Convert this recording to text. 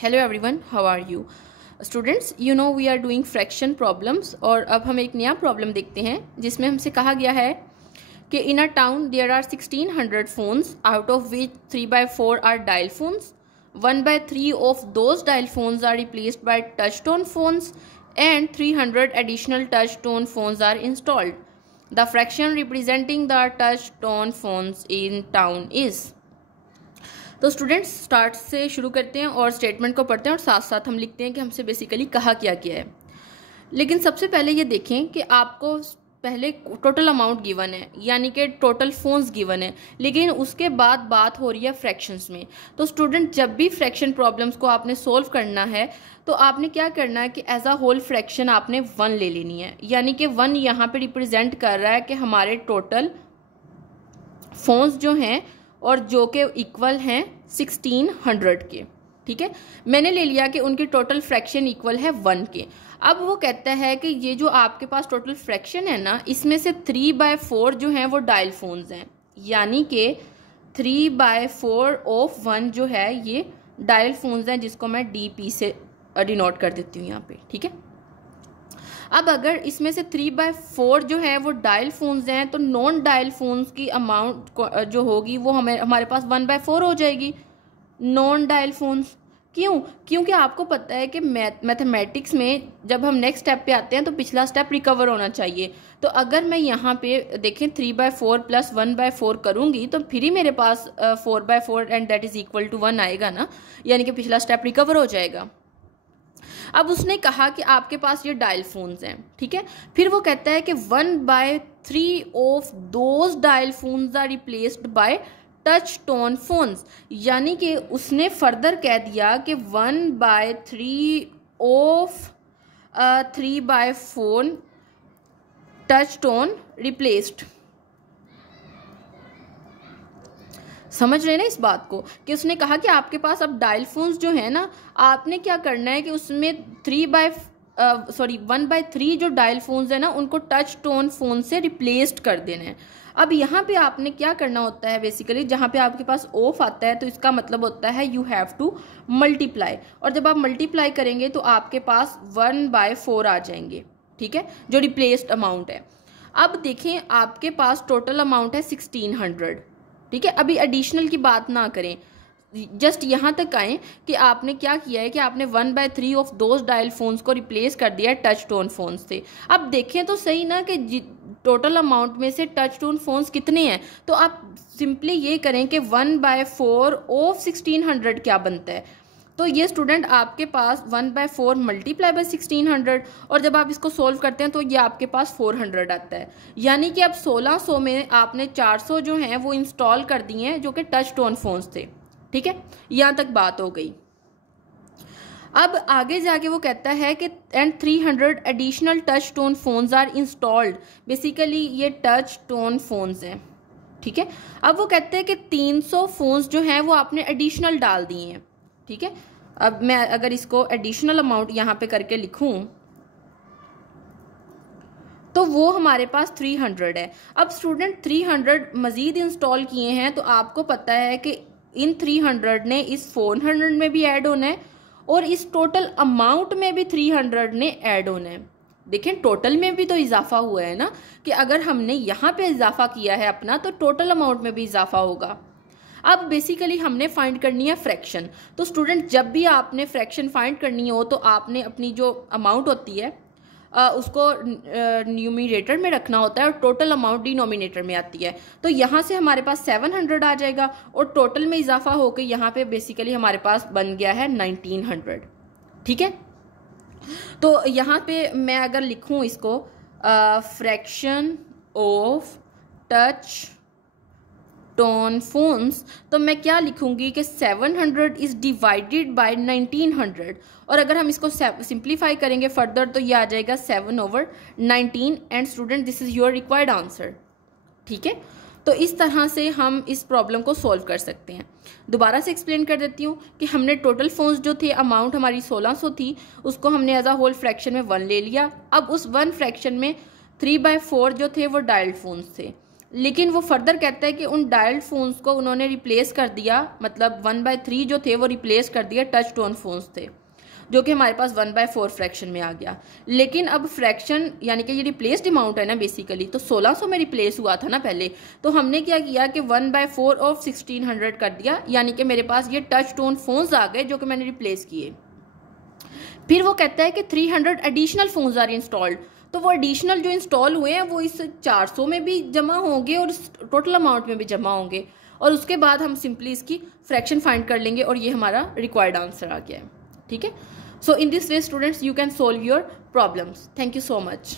Hello everyone, how are you students? You know we are doing fraction problems और अब हम एक नया प्रॉब्लम देखते हैं जिसमें हमसे कहा गया है कि in a town there are 1600 phones out of which 3/4 are dial phones, 1/3 of those dial phones are replaced by touch tone phones and 300 additional touch tone phones are installed. The fraction representing the touch tone phones in town is. तो students start से शुरू करते हैं और statement को पढ़ते हैं और साथ साथ हम लिखते हैं कि हमसे बेसिकली कहा क्या गया है। लेकिन सबसे पहले ये देखें कि आपको पहले टोटल अमाउंट गिवन है, यानी कि टोटल फोन्स गिवन है, लेकिन उसके बाद बात हो रही है फ्रैक्शंस में। तो स्टूडेंट जब भी फ्रैक्शन प्रॉब्लम्स को आपने सोल्व करना है तो आपने क्या करना है कि एज अ होल फ्रैक्शन आपने 1 ले लेनी है, यानी कि 1 यहाँ पे रिप्रेजेंट कर रहा है कि हमारे टोटल फोन्स जो हैं और जो कि इक्वल हैं 1600 के। ठीक है, मैंने ले लिया कि उनकी टोटल फ्रैक्शन इक्वल है 1 के। अब वो कहता है कि ये जो आपके पास टोटल फ्रैक्शन है ना, इसमें से 3/4 जो हैं वो डायल फोन्स हैं, यानी कि 3/4 ऑफ 1 जो है ये डायल फोन्स हैं, जिसको मैं DP से डिनोट कर देती हूँ यहाँ पे। ठीक है, अब अगर इसमें से 3/4 जो है वो डायल फोन्स हैं तो नॉन डायल फोन्स की अमाउंट जो होगी वो हमारे पास 1/4 हो जाएगी नॉन डायल फोन्स। क्यों? क्योंकि आपको पता है कि मैथमेटिक्स में जब हम नेक्स्ट स्टेप पे आते हैं तो पिछला स्टेप रिकवर होना चाहिए। तो अगर मैं यहाँ पे देखें 3/4 + 1/4 करूँगी तो फिर ही मेरे पास 4/4 and that is equal to 1 आएगा ना, यानी कि पिछला स्टेप रिकवर हो जाएगा। अब उसने कहा कि आपके पास ये डायल फोन्स हैं। ठीक है, फिर वो कहता है कि 1/3 of those dial phones are replaced by touch tone phones, यानी कि उसने फर्दर कह दिया कि 1/3 ऑफ 3/4 टच टोन रिप्लेस्ड। समझ रहे ना इस बात को कि उसने कहा कि आपके पास अब डायल फोन्स जो है ना, आपने क्या करना है कि उसमें 1/3 जो डायल फोन्स है ना उनको टच टोन फोन से रिप्लेस्ड कर देना है। अब यहाँ पे आपने क्या करना होता है, बेसिकली जहाँ पे आपके पास ऑफ आता है तो इसका मतलब होता है यू हैव टू मल्टीप्लाई, और जब आप मल्टीप्लाई करेंगे तो आपके पास 1/4 आ जाएंगे। ठीक है, जो रिप्लेस्ड अमाउंट है। अब देखें आपके पास टोटल अमाउंट है 1600। ठीक है, अभी एडिशनल की बात ना करें, जस्ट यहाँ तक आए कि आपने क्या किया है कि आपने 1/3 ऑफ दोज डायल फोन्स को रिप्लेस कर दिया है टच टोन फोन्स से। अब देखें तो सही ना कि टोटल अमाउंट में से टच टोन फोन्स कितने हैं, तो आप सिंपली ये करें कि 1/4 ऑफ 1600 क्या बनता है। तो ये स्टूडेंट आपके पास 1/4 मल्टीप्लाई बाय 1600, और जब आप इसको सोल्व करते हैं तो ये आपके पास 400 आता है, यानी कि अब 1600 में आपने 400 जो हैं वो इंस्टॉल कर दिए हैं जो कि टच टोन फोन्स थे। ठीक है, यहाँ तक बात हो गई। अब आगे जाके वो कहता है कि and 300 additional touch tone phones are installed, basically ये टच टोन फोन्स हैं। ठीक है, अब वो कहते हैं कि 300 फोन्स जो हैं वो आपने एडिशनल डाल दिए हैं। ठीक है, अब मैं अगर इसको एडिशनल अमाउंट यहाँ पे करके लिखूं तो वो हमारे पास 300 है। अब स्टूडेंट 300 मजीद इंस्टॉल किए हैं तो आपको पता है कि इन 300 ने इस 400 में भी ऐड होना है और इस टोटल अमाउंट में भी 300 ने ऐड होना है। देखें टोटल में भी तो इजाफा हुआ है ना, कि अगर हमने यहाँ पे इजाफा किया है अपना तो टोटल अमाउंट में भी इजाफा होगा। अब बेसिकली हमने फाइंड करनी है फ्रैक्शन। तो स्टूडेंट जब भी आपने फ्रैक्शन फाइंड करनी हो तो आपने अपनी जो अमाउंट होती है उसको न्यूमरेटर में रखना होता है और टोटल अमाउंट डिनोमिनेटर में आती है। तो यहाँ से हमारे पास 700 आ जाएगा और टोटल में इजाफा होकर यहाँ पे बेसिकली हमारे पास बन गया है 1900। ठीक है, तो यहाँ पे मैं अगर लिखूँ इसको fraction of touch tone phones, तो मैं क्या लिखूंगी कि 700 इज डिवाइडेड बाय 1900, और अगर हम इसको सिंप्लीफाई करेंगे फर्दर तो ये आ जाएगा 7/19 and student this is your required answer. ठीक है, तो इस तरह से हम इस प्रॉब्लम को सॉल्व कर सकते हैं। दोबारा से एक्सप्लेन कर देती हूँ कि हमने टोटल फोन्स जो थे, अमाउंट हमारी 1600 थी, उसको हमने एज अ होल फ्रैक्शन में 1 ले लिया। अब उस 1 फ्रैक्शन में 3/4 जो थे वो डायल्ड फोन्स थे। लेकिन वो फर्दर कहता है कि उन डायल्ड फ़ोन्स को उन्होंने रिप्लेस कर दिया, मतलब 1/3 जो थे वो रिप्लेस कर दिया टच टोन फ़ोन्स थे, जो कि हमारे पास 1/4 फ्रैक्शन में आ गया। लेकिन अब फ्रैक्शन यानी कि ये रिप्लेस्ड अमाउंट है ना बेसिकली, तो 1600 में रिप्लेस हुआ था ना पहले, तो हमने क्या किया कि 1/4 ऑफ 1600 कर दिया, यानी कि मेरे पास ये टच टोन फ़ोन्स आ गए जो कि मैंने रिप्लेस किए। फिर वो कहता है कि 300 एडिशनल फ़ोन्स आर इंस्टॉल्ड, तो वो एडिशनल जो इंस्टॉल हुए हैं वो इस 400 में भी जमा होंगे और इस टोटल अमाउंट में भी जमा होंगे, और उसके बाद हम सिंपली इसकी फ्रैक्शन फाइंड कर लेंगे और ये हमारा रिक्वायर्ड आंसर आ गया है। ठीक है, so in this way students you can solve your problems. Thank you so much.